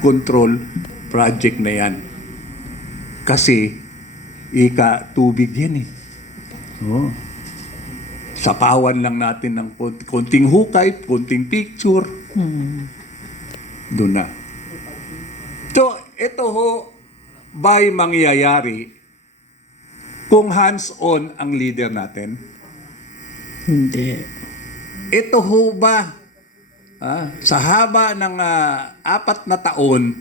control project na yan. Kasi, tubig yan eh. Oh. Sapawan lang natin ng konting hukay, konting picture. Doon na. So, ito ho, ba'y mangyayari kung hands-on ang leader natin? Hindi. Ito ho ba, sa haba ng 4 na taon,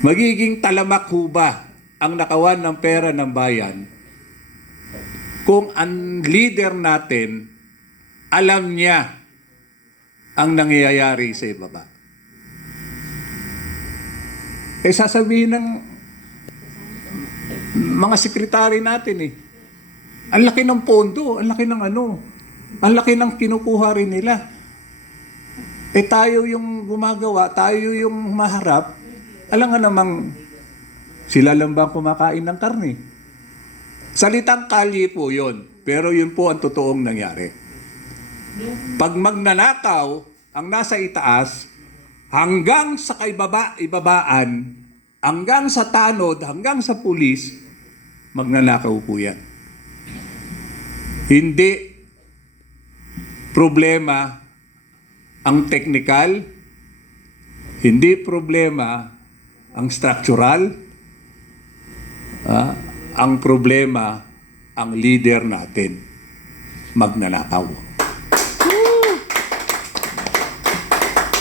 magiging talamak ho ba ang nakawan ng pera ng bayan kung ang leader natin alam niya ang nangyayari sa ibaba? Eh sasabihin ng mga sekretary natin ang laki ng pondo, ang laki ng ang laki ng kinukuha rin nila. Eh tayo yung gumagawa, tayo yung maharap, alam nga namang sila lang ba kumakain ng karne? Salitang kalye po yun, pero yun po ang totoong nangyari. Pag magnanakaw ang nasa itaas, hanggang sa ibabaan, hanggang sa tanod, hanggang sa pulis, magnanakaw po yan. Hindi problema ang technical, hindi problema ang structural, ang problema ang leader natin, magnanakaw.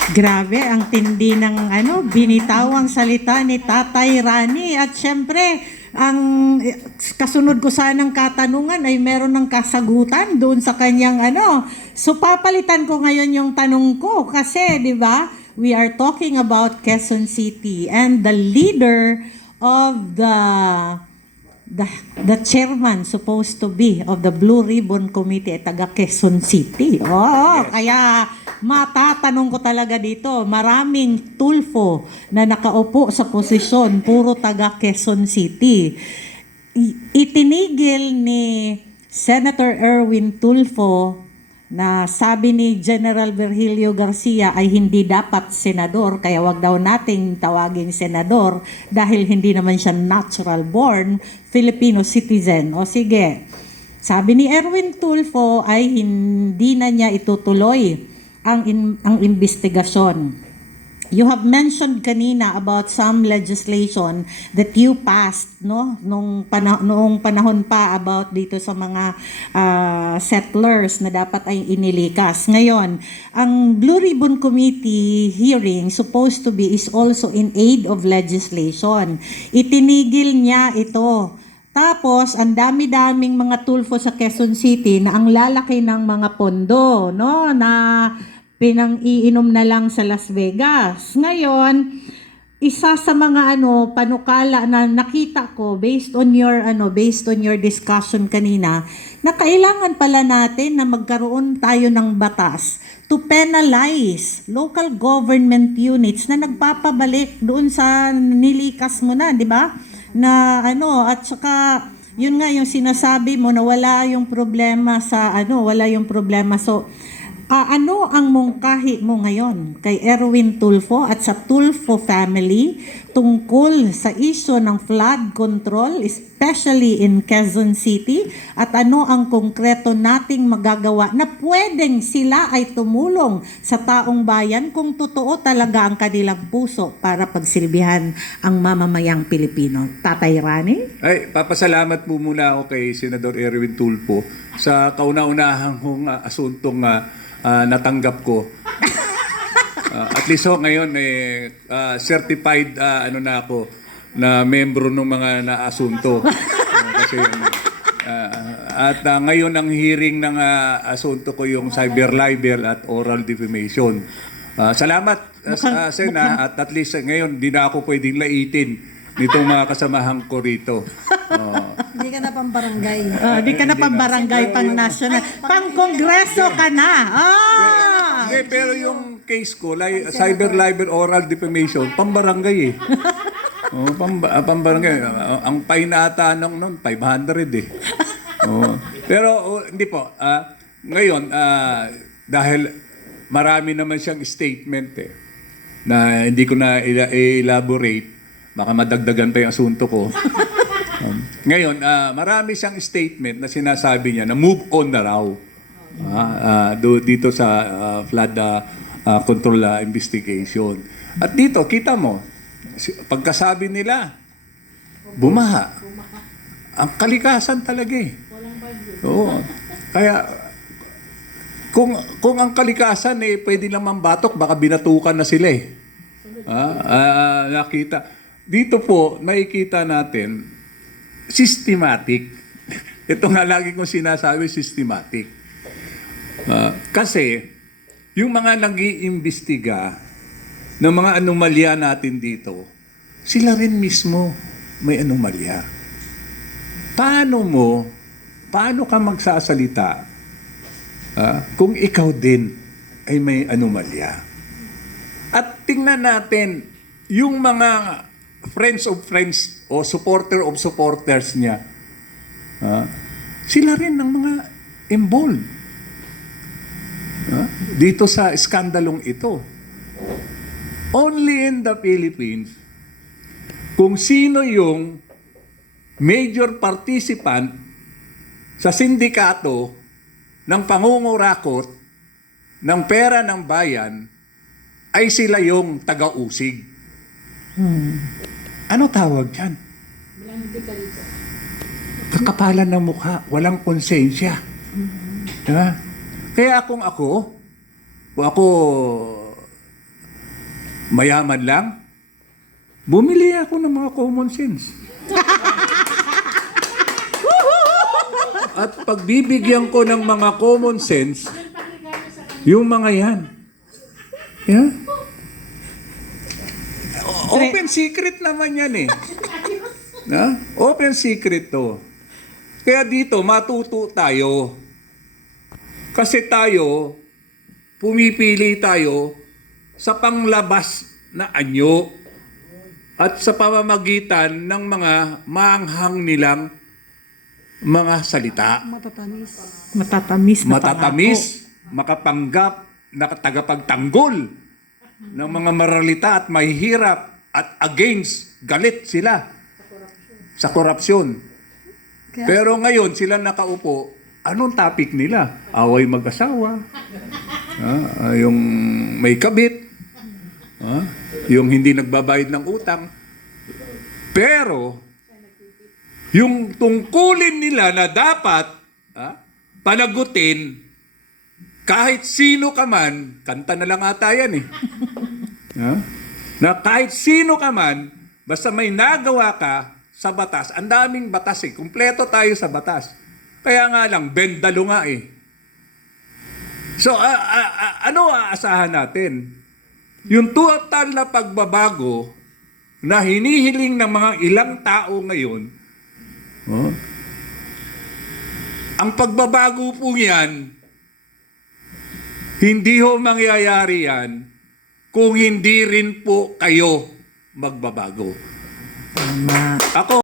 Grabe, ang tindi ng binitawang salita ni Tatay Rani. At syempre, ang kasunod ko sanang katanungan ay meron ng kasagutan doon sa kanyang So papalitan ko ngayon yung tanong ko kasi, di ba, we are talking about Quezon City and the leader of the chairman supposed to be of the Blue Ribbon Committee ay taga Quezon City. Oh, yes. Kaya matatanong ko talaga dito, maraming tulfo na nakaupo sa posisyon, puro taga Quezon City. Itinigil ni Senator Erwin Tulfo na sabi ni General Virgilio Garcia ay hindi dapat senador, kaya wag daw nating tawagin senador dahil hindi naman siya natural born Filipino citizen. O sige, sabi ni Erwin Tulfo ay hindi na niya itutuloy ang investigasyon. You have mentioned kanina about some legislation that you passed noong panahon pa about dito sa mga settlers na dapat ay inilikas. Ngayon, ang Blue Ribbon Committee hearing supposed to be is also in aid of legislation. Itinigil niya ito. Tapos, ang dami-daming mga tulfo sa Quezon City na ang lalaki ng mga pondo, na pinang-iinom na lang sa Las Vegas. Ngayon, isa sa mga panukala na nakita ko based on your discussion kanina, na kailangan pala natin na magkaroon tayo ng batas to penalize local government units na nagpapabalik doon sa nilikas mo na, di ba? Na at saka yun nga yung sinasabi mo na wala yung problema so ano ang mungkahi mo ngayon kay Erwin Tulfo at sa Tulfo family tungkol sa isyu ng flood control, especially in Quezon City, at ano ang konkreto nating magagawa na pwedeng sila ay tumulong sa taong bayan kung totoo talaga ang kanilang puso para pagsilbihan ang mamamayang Pilipino? Tatay Rani? Ay, papasalamat po muna ako kay Senador Erwin Tulfo sa kauna-unahang asuntong natanggap ko. At least ngayon certified na ako na membro ng mga naasunto. Kasi ngayon ang hearing ng asunto ko yung cyber libel at oral defamation. Salamat Sena, at least ngayon di na ako pwedeng laitin nitong mga kasamahan ko rito. Hindi ka na pang-barangay. Hindi ka na pang-barangay, pang-national. Pang-kongreso ka na. Pero yung case ko, cyber libel, oral defamation, pang-barangay pang-barangay. Ang fine ata noon, 500 Pero hindi po. Ngayon, dahil marami naman siyang statement na hindi ko na elaborate, baka madagdagan pa yung asunto ko. Ngayon, marami siyang statement na sinasabi niya na move on na raw dito sa flood control investigation. At dito, kita mo, pagkasabi nila, bumaha. Ang kalikasan talaga eh. Oo. Kaya, kung ang kalikasan eh, pwede naman batok, baka binatukan na sila eh. Nakita. Dito po, nakikita natin, systematic. Ito nga lagi kong sinasabi, systematic. Kasi, yung mga nag-iimbestiga ng mga anomalya natin dito, sila rin mismo may anomalya. Paano ka magsasalita kung ikaw din ay may anomalya? At tingnan natin, yung mga friends of friends o supporter of supporters niya, sila rin ang mga involved dito sa skandalong ito. Only in the Philippines, kung sino yung major participant sa sindikato ng pangungurakot ng pera ng bayan, ay sila yung taga-usig. Ano tawag dyan? Kakapalan ng mukha, walang konsensya. Diba? Kaya kung ako mayaman lang, bumili ako ng mga common sense. At pagbibigyan ko ng mga common sense, yung mga yan. Yeah? Open secret naman yan eh. Open secret to. Kaya dito, matuto tayo. Kasi tayo, pumipili tayo sa panglabas na anyo at sa pamamagitan ng mga maanghang nilang mga salita. Matatamis, makapanggap, nakatagapagtanggol ng mga maralita at mahihirap at against, galit sila sa korupsyon. Pero ngayon, sila nakaupo, anong topic nila? Away mag-asawa, yung may kabit, yung hindi nagbabayad ng utang. Pero, yung tungkulin nila na dapat panagutin kahit sino ka man, kanta na lang ata yan eh. Na kahit sino ka man, basta may nagawa ka sa batas, ang daming batas eh, kumpleto tayo sa batas. Kaya nga lang, bendalo nga eh. So, ano aasahan natin? Yung total na pagbabago na hinihiling ng mga ilang tao ngayon, ang pagbabago po yan, hindi ho mangyayari yan kung hindi rin po kayo magbabago. Ako